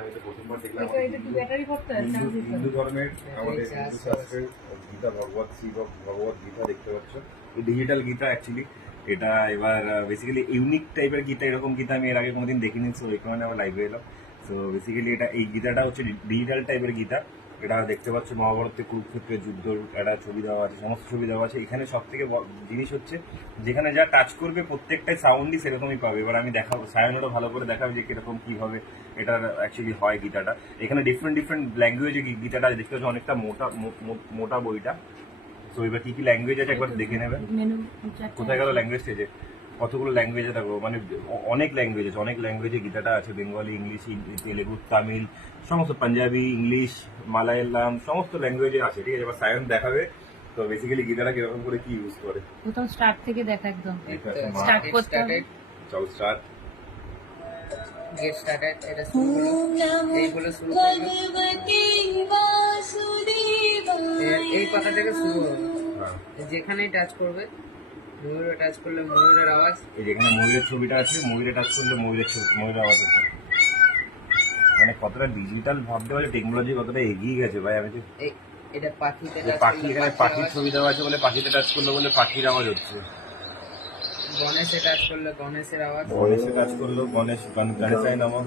আমি তো প্রথমবার দেখলাম হিন্দু ধর্মের আমাদের হিন্দু শাস্ত্রের গীতা ভগবত শ্রী ভগবত গীতা দেখতে পাচ্ছ, ডিজিটাল গীতা অ্যাকচুয়ালি। এটা এবার বেসিক্যালি ইউনিক টাইপের গীতা, এরকম গীতা আমি এর আগে কোনোদিন দেখিনি। সো এই কারণে আমার লাইভে এলাম। সো বেসিক্যালি এটা এই গীতাটা হচ্ছে ডিজিটাল টাইপের গীতা। এটা দেখতে পাচ্ছ মহাভারতে কুরুক্ষেত্রের যুদ্ধর একটা ছবি দেওয়া আছে, সমস্ত ছবি দেওয়া আছে। এখানে সব থেকে জিনিস হচ্ছে যেখানে যা টাচ করবে প্রত্যেকটাই সাউন্ডই সেরকমই পাবে। এবার আমি দেখাবো, সায়নটা ভালো করে দেখাবো যে কিরকম কিভাবে এটার অ্যাকচুয়ালি হয় গীতাটা। এখানে ডিফারেন্ট ল্যাঙ্গুয়েজে গীতাটা দেখতে পাচ্ছ, অনেকটা মোটা বইটা। তো এবার কি কি ল্যাঙ্গুয়েজ আছে একবার দেখে নেবে। কোথায় গেল ল্যাঙ্গুয়েজ স্টেজে, কতগুলো ল্যাঙ্গুয়েজে থাকবো, মানে অনেক ল্যাঙ্গুয়েজ আছে, অনেক ল্যাঙ্গুয়েজে গীতাটা আছে। বেঙ্গলি, ইংলিশ, তেলেগু, তামিল, সমস্ত পাঞ্জাবি, ইংলিশ, মালায়ালাম, সমস্ত ল্যাঙ্গুয়েজে আছে। ঠিক আছে, এবার সায়ন দেখাবে তো বেসিক্যালি গীতাটা কিরকম করে কি ইউজ করে। প্রথম স্টার্ট থেকে দেখা, একদম স্টার্ট করতে হবে। চল স্টার্ট। গেট স্টার্টেড, এটা শুরু হলো, এই বলে শুরু করলো, এই কথা থেকে শুরু হলো। যেখানেই টাচ করবে, ময়ূরে টাচ করলে ময়ূরের আওয়াজ, এই যেখানে ময়ূরের ছবিটা আছে, ময়ূরে টাচ করলে ময়ূরের আওয়াজ আছে। মানে কতটা ডিজিটাল ভাবতে পারছে, টেকনোলজি কতটা এগিয়ে গেছে ভাই। আমি তো এটা পাখিতে পাখি, এখানে পাখির ছবি দেওয়া আছে বলে পাখিতে টাচ করলে বলে পাখির আওয়াজ হচ্ছে। গণেশে টাচ করলে গণেশের আওয়াজ, গণেশে টাচ করলো গণেশায় নমঃ।